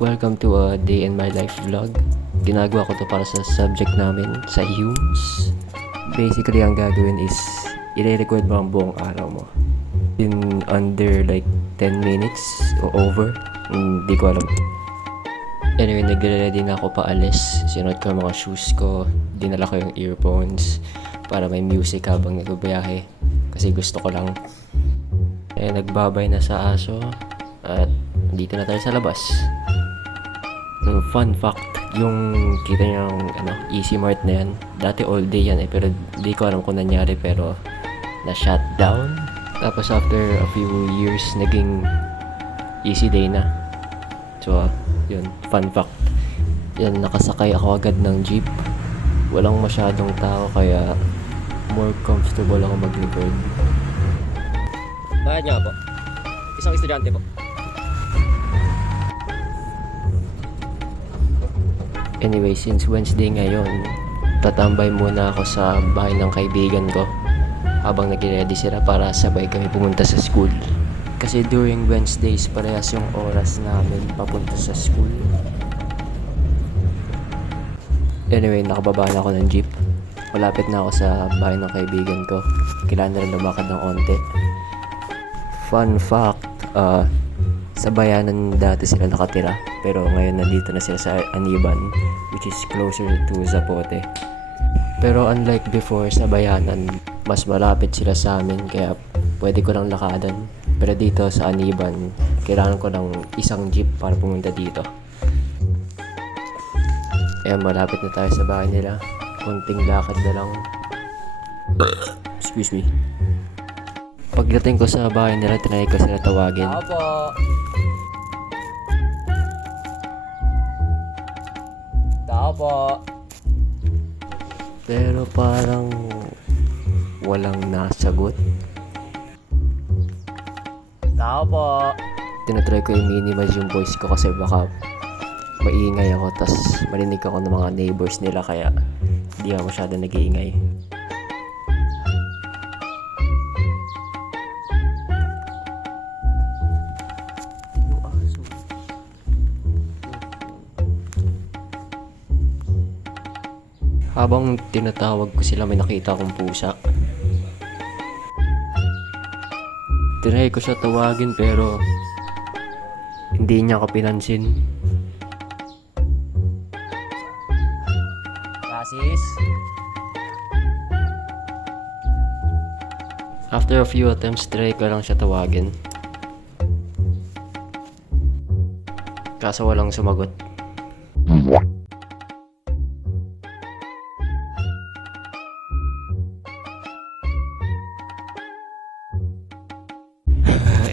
Welcome to a day in my life vlog. Ginagawa ko to para sa subject namin sa Humes. Basically, ang gagawin is i-record mo ang buong araw mo. In under like 10 minutes o over. Hindi ko alam. Anyway, nagre-ready na ako paalis. Sinuot ko ang mga shoes ko. Dinala ko yung earphones para may music habang nagbabiyahe. Kasi gusto ko lang. Nagbabay na sa aso. At dito na tayo sa labas. Fun fact, yung kita niyo yung Easy Mart na yan. Dati all day yan pero di ko alam kung nangyari pero na-shut down. Tapos after a few years, naging easy day na. So, yun, fun fact. Yan, nakasakay ako agad ng jeep. Walang masyadong tao kaya more comfortable ako mag-record. Bayad nga po. Isang estudyante po. Anyway, since Wednesday ngayon, tatambay muna ako sa bahay ng kaibigan ko habang nag-ready sila para sabay kami pumunta sa school. Kasi during Wednesdays, parehas yung oras namin papunta sa school. Anyway, nakababa na ako ng jeep. Malapit na ako sa bahay ng kaibigan ko. Kailangan na rin lumakad ng onte. Fun fact, sa bayanan dati sila nakatira pero ngayon nandito na sila sa Aniban, which is closer to Zapote. Pero unlike before sa bayanan, mas malapit sila sa amin kaya pwede ko lang lakadan. Pero dito sa Aniban, kailangan ko ng isang jeep para pumunta dito. Ayan, malapit na tayo sa bahay nila. Konting lakad na lang. Excuse me. Pagdating ko sa bahay nila, tinry ko sila tawagin. Tao po. Tao po. Pero parang walang nasagot. Tao po. Tinatry ko i-minimize yung voice ko kasi baka maingay ako tas marinig ako ng mga neighbors nila kaya hindi ako masyado nag-iingay. Habang tinatawag ko sila, may nakita akong pusa. Tinry ko siya tawagin pero hindi niya ako pinansin. Francis. After a few attempts, try ko lang siya tawagin. Kaso walang sumagot.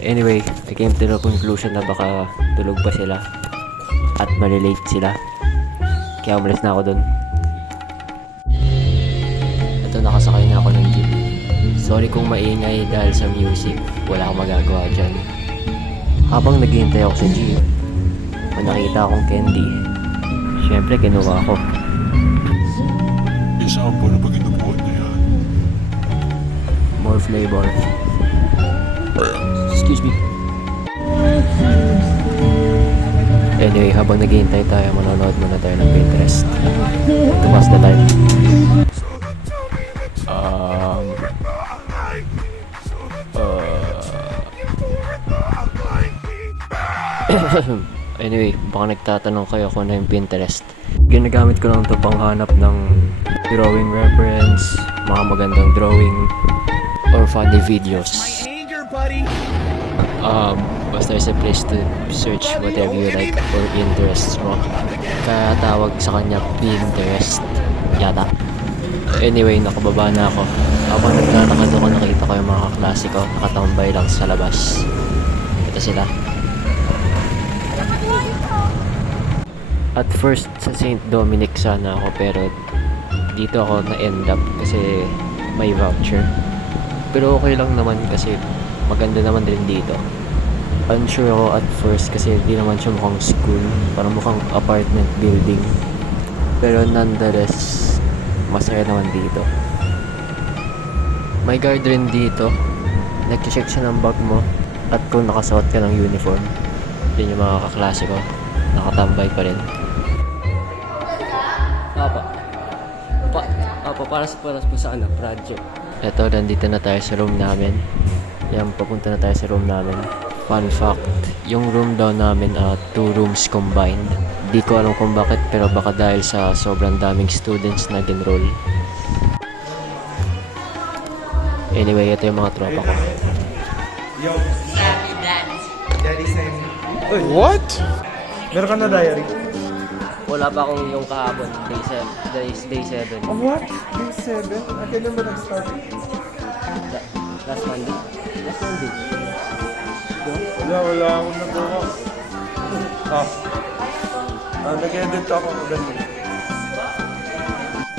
Anyway, I came to the conclusion na baka tulog pa sila at malilate sila. Kaya umalis na ako dun. Ito, nakasakay na ako ng jeep. Sorry kung maingay dahil sa music. Wala akong magagawa dyan. Habang naghihintay ako sa jeep, may nakita akong candy. Siyempre, kinuha ko. Isang po na pag-inubuan na yan. More flavor. Excuse me. Anyway, habang naghihintay tayo, manonood muna tayo ng Pinterest. Tumas na tayo. Anyway, baka nagtatanong kayo kung ano yung Pinterest. Ginagamit ko lang ito panghanap ng drawing reference, mga magandang drawing, or funny videos. Basta is a place to search whatever you like or interests mo. Kaya tawag sa kanya Pinterest yata. Anyway, nakababa na ako. Habang naglalakad ako, nakita ko yung mga kaklase ko nakatambay lang sa labas. Ito sila. At first sa St. Dominic sana ako pero dito ako na-end up kasi may voucher. Pero okay lang naman kasi maganda naman din dito. Unsure ako at first kasi hindi naman siya mukhang school, parang mukhang apartment building. Pero nonetheless, masaya naman dito. May guard rin dito. Nag-check siya ng bag mo at kung nakasuot ka ng uniform. Yun yung mga kaklase ko. nakatambay pa rin. Opo, para po sa ano, project. Eto, nandito na tayo sa room namin. Yan, papunta na tayo sa room namin. Fun fact, yung room daw namin, 2 rooms combined. Di ko alam kung bakit, pero baka dahil sa sobrang daming students na enroll. Anyway, ito yung mga tropa ko. Yo. Daddy send. What? Meron ka na diary? Wala pa akong yung kahapon, day 7. What? Day 7? Kailan ba nag-start? Last Monday. Wala akong nagawa. Nag-edit ako ganun.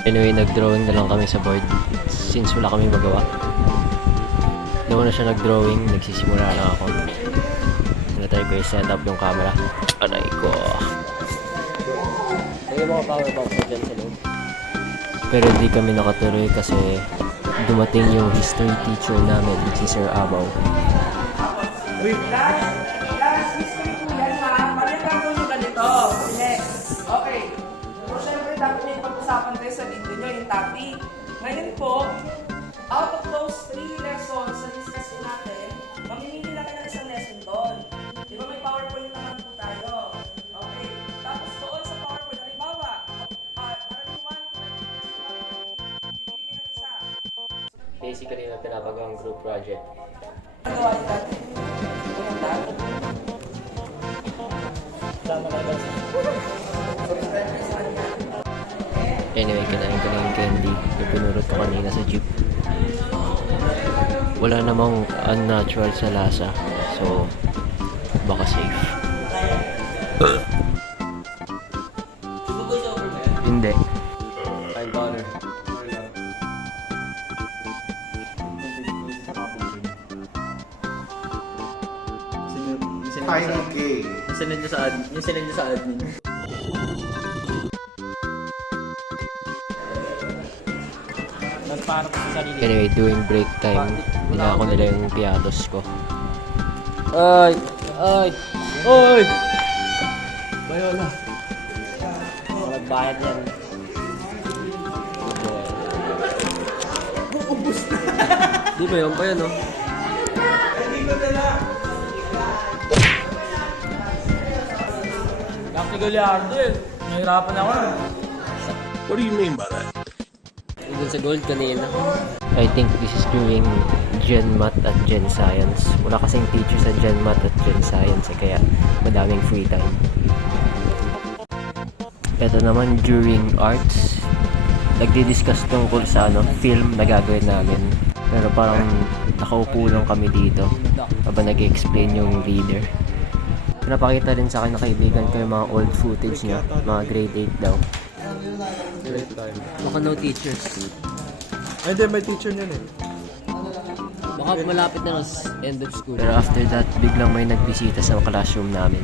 Anyway, nag-drawing na lang kami sa board since wala kami magawa. Noon na siya nag-drawing, nagsisimula na ako. Natry ko i-set up yung camera. Aray ko. May mga power banks na dyan sa loob. Pero di kami nakatuloy kasi dumating yung history teacher namin, si Sir Abaw. Last history po yan ha. Paano gagawin nyo ganito? Next. Okay. So, syempre, dapat nyo yung pag-usapan tayo sa video nyo, yung topic. Ngayon po, out of those 3 lessons na discuss natin, mamimili lang ng isang lesson doon. Di ba may PowerPoint naman po tayo? Okay. Tapos doon sa PowerPoint, halimbawa, maraming 1, 2, 3, pipili ng isa. Basically, na pinapagawang group project. Nagawa nyo natin. Anyway, kinain ko na yung candy na pinurot ko kanina sa jeep. Wala namang unnatural sa lasa, so baka safe. Hindi. I'm butter. Tiny K. Yung sinend nyo sa admin. Nagparap sa sarili. Anyway, during break time, dinako nila yung piatos ko. Ay! Bayola. Nagbayad yan. Ubus na. Di ba yun pa yan, no? Dr. Gallardo eh. Nahirapan ako. What do you mean by that? Doon sa gold kanina. I think this is during Gen Math at Gen Science. Wala kasing teacher sa Gen Math at Gen Science, kaya madaming free time. Ito naman during arts, nagdi-discuss tungkol sa film na gagawin namin. Pero parang nakaupo lang kami dito habang nag-explain yung leader. Pinapakita rin sa akin na kaibigan ko yung mga old footage niya, mga grade 8 daw. Baka no teachers. Ay, hindi. May teacher niyan eh. Baka malapit na ng end of school. Pero after that, biglang may nagbisita sa classroom namin.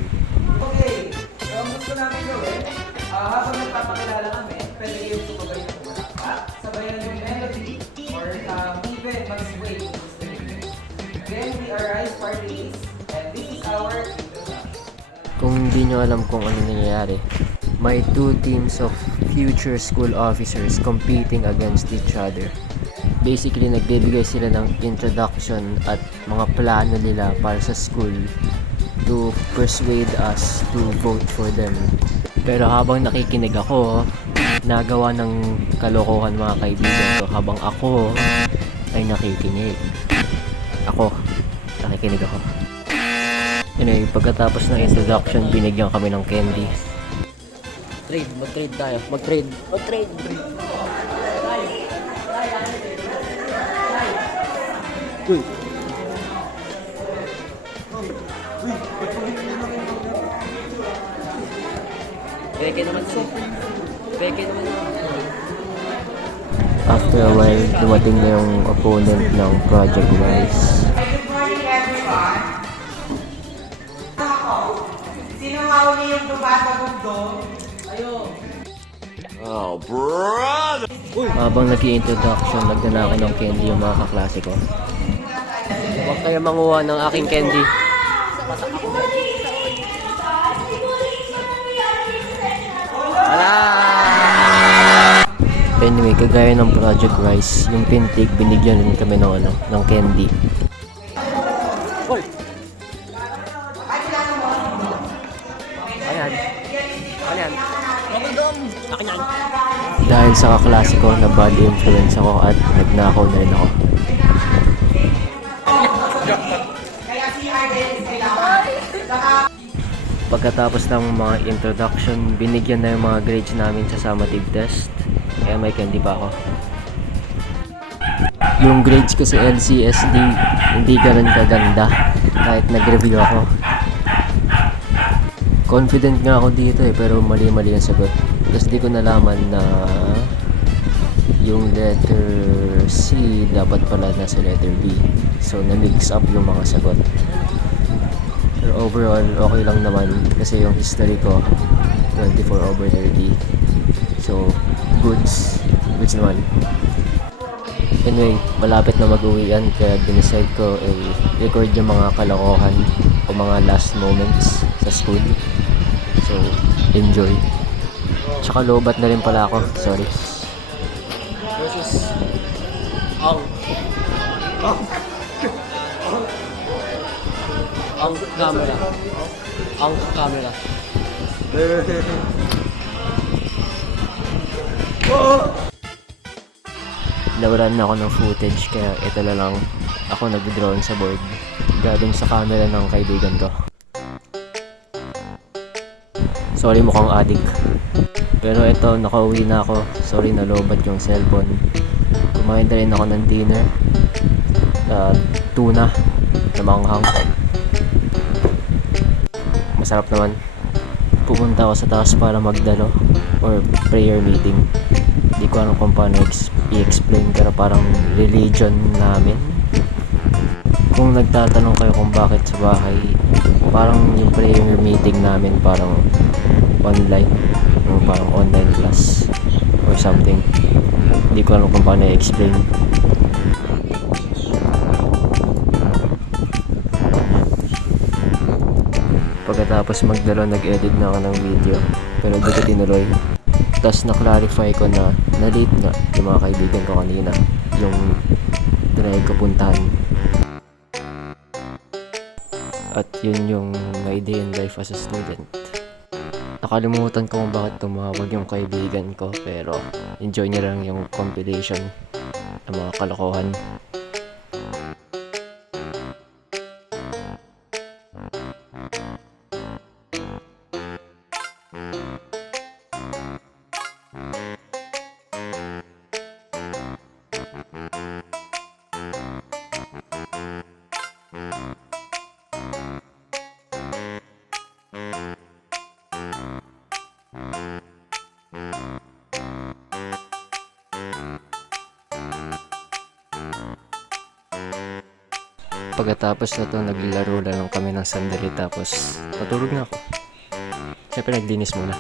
Okay, so ang gusto namin gawin, habang nagpapakilala kami, pwede kayo sumagay ng kumanta, sabayan yung melody, or even mag-sway. Then we are Rise Parties, and this is our introduction. Kung hindi nyo alam kung ano nangyayari, may 2 teams of future school officers competing against each other. Basically, nagbibigay sila ng introduction at mga plano nila para sa school to persuade us to vote for them. Pero habang nakikinig ako, nagawa ng kalokohan mga kaibigan ko habang ako ay nakikinig. Nakikinig ako. Anyway, pagkatapos ng introduction, binigyan kami ng candy. Mag-trade tayo. Mag-trade. Uy! Peke naman. After a while, dumating na yung opponent ng Project Rise. Good morning, everyone. Sino mauli yung tumatagog doon? Oh, brother! Habang nag-i-introduction, nagdanakin ng candy yung mga kaklase ko. Huwag kayo manguha ng aking candy. Anyway, kagaya ng Project Rice, yung Pintig, binigyan rin kami ng, ng candy. Dahil sa kaklase ko na bad influence ako at nagnakaw na rin ako. Pagkatapos ng mga introduction, binigyan na yung mga grades namin sa summative test. Kaya may candy pa ako. Yung grades ko sa LCSD, hindi ganun kaganda kahit nag-review ako. Confident nga ako dito pero mali-mali ang sagot. Tapos di ko nalaman na yung letter C dapat pala nasa letter B. So na-mix up yung mga sagot. Pero overall, okay lang naman kasi yung history ko 24/30. So, goods naman. Anyway, malapit na mag-uwian kaya dinicide ko record yung mga kalokohan o mga last moments sa school. So, enjoy. Tsaka lobat na rin pala ako, sorry. Ang camera. Ang camera. Nawalan na ako ng footage kaya ito na lang ako nag-drone sa board galing sa camera ng kaibigan ko. Sorry, mukhang addict. Pero ito, nakauwi na ako. Sorry, nalobat yung cellphone. Kumain na rin ako ng dinner. Tuna na manghang. Masarap naman. Pupunta ako sa taas para magdalo or prayer meeting. Hindi ko alam kung paano i-explain pero parang religion namin. Kung nagtatanong kayo kung bakit sa bahay, parang yung prayer meeting namin parang online, parang online class or something. Hindi ko alam kung paano i-explain. Pagkatapos magdalo, nag-edit na ako ng video pero di ko tinuloy. Tapos na-clarify ko na na-late na yung mga kaibigan ko kanina yung try ko puntahan. At yun yung my day in life as a student. Nakalimutan ko kung bakit tumawag yung kaibigan ko pero enjoy niya lang yung compilation ng mga kalokohan. Pagkatapos na to, naglaro lang kami ng sandali tapos natulog na ako. Siyempre naglinis muna.